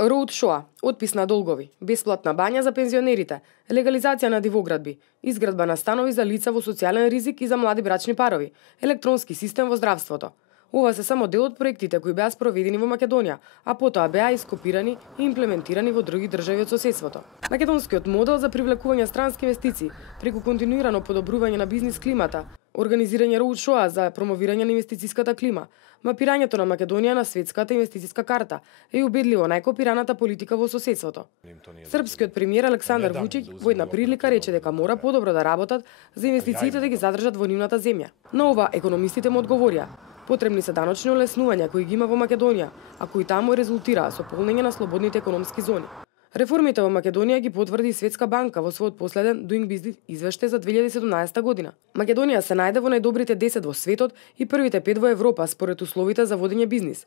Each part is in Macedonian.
Роуд шоа, отпис на долгови, бесплатна бања за пензионерите, легализација на дивоградби, изградба на станови за лица во социјален ризик и за млади брачни парови, електронски систем во здравството. Ова се само дел од проектите кои беа спроведени во Македонија, а потоа беа ископирани и имплементирани во други држави од соседството. Македонскиот модел за привлекување странски инвестиции преку континуирано подобрување на бизнис климата, организирање роуд шоа за промовирање на инвестициската клима, мапирањето на Македонија на светската инвестициска карта е убедливо најкопираната политика во соседството. Српскиот премиер Александар Вучиќ во една прилика рече дека мора подобро да работат за инвестициите да ги задржат во нивната земја. На ова економистите му одговорија: потребни се даночни олеснувања кои ги има во Македонија, а кои таму резултираа со полнење на слободните економски зони. Реформите во Македонија ги потврди и Светска банка во својот последен Doing Business извештај за 2017 година. Македонија се најде во најдобрите 10 во светот и првите 5 во Европа според условите за водење бизнис.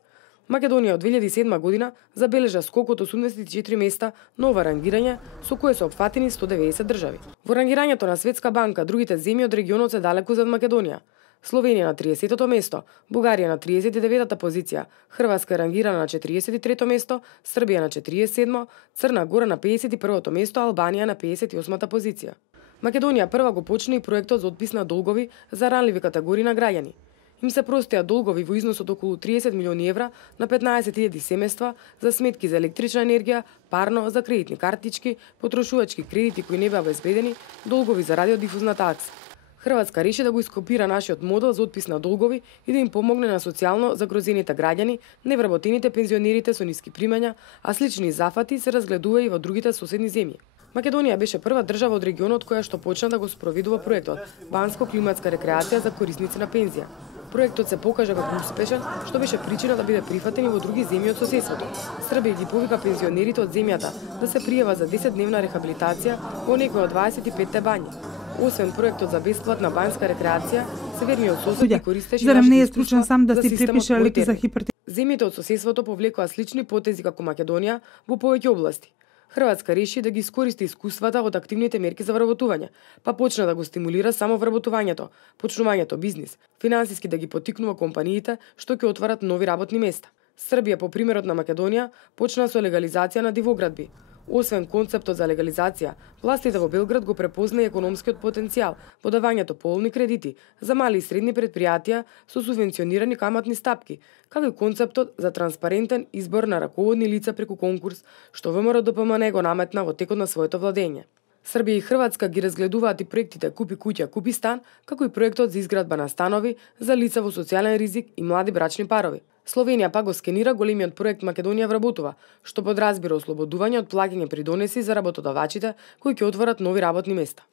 Македонија од 2007 година забележа скок од 84 места на ова рангирање, со кое се опфатени 190 држави. Во рангирањето на Светска банка, другите земји од регионот се далеку зад Македонија. Словенија на 30-то место, Бугарија на 39-та позиција, Хрватска е рангирана на 43-то место, Србија на 47-то, Црна Гора на 51-то место, Албанија на 58-та позиција. Македонија прва го почна и проектот за отпис на долгови за ранливи категории на граѓани. Им се простија долгови во износ од околу 30 милиони евра на 15.000 семејства за сметки за електрична енергија, парно, за кредитни картички, потрошувачки кредити кои не беа обезбедени, долгови за радиодифузна такса. Хрватска реши да го ископира нашиот модел за отпис на долгови и да им помогне на социјално загрозените граѓани, невработените пензионерите со ниски примања, а слични зафати се разгледува и во другите соседни земји. Македонија беше прва држава од регионот која што почна да го спроведува проектот Банско-климатска рекреација за корисници на пензија. Проектот се покажа како успешен, што беше причина да биде прифатен и во други земји од соседството. Србија ги повика пензионерите од земјата да се пријават за 10-дневна рехабилитација во некој од 25 бањи. Освен проектот за бесплатна банјска рекреација, северниот сосед користеше зарем не е стручен сам да си припише леки за хипертензија. Земјите од соседството повлекоа слични потези како Македонија во повеќе области. Хрватска реши да ги искористи искуствата од активните мерки за вработување, па почна да го стимулира само вработувањето, почнувањето бизнис, финансиски да ги поттикнува компаниите што ќе отварат нови работни места. Србија, по примерот на Македонија, почна со легализација на дивоградби. Освен концептот за легализација, властите во Белград го препозна и економскиот потенцијал во давањето полни кредити за мали и средни претпријатија со субвенционирани каматни стапки, како и концептот за транспарентен избор на раководни лица преку конкурс, што ВМРО ДПМН го наметна во текот на своето владење. Србија и Хрватска ги разгледуваат и проектите Купи куќа, купи стан, како и проектот за изградба на станови за лица во социјален ризик и млади брачни парови. Словенија пак го скенира големиот проект Македонија вработува, што подразбира ослободување од плаќање придонеси за работодавачите кои ќе отворат нови работни места.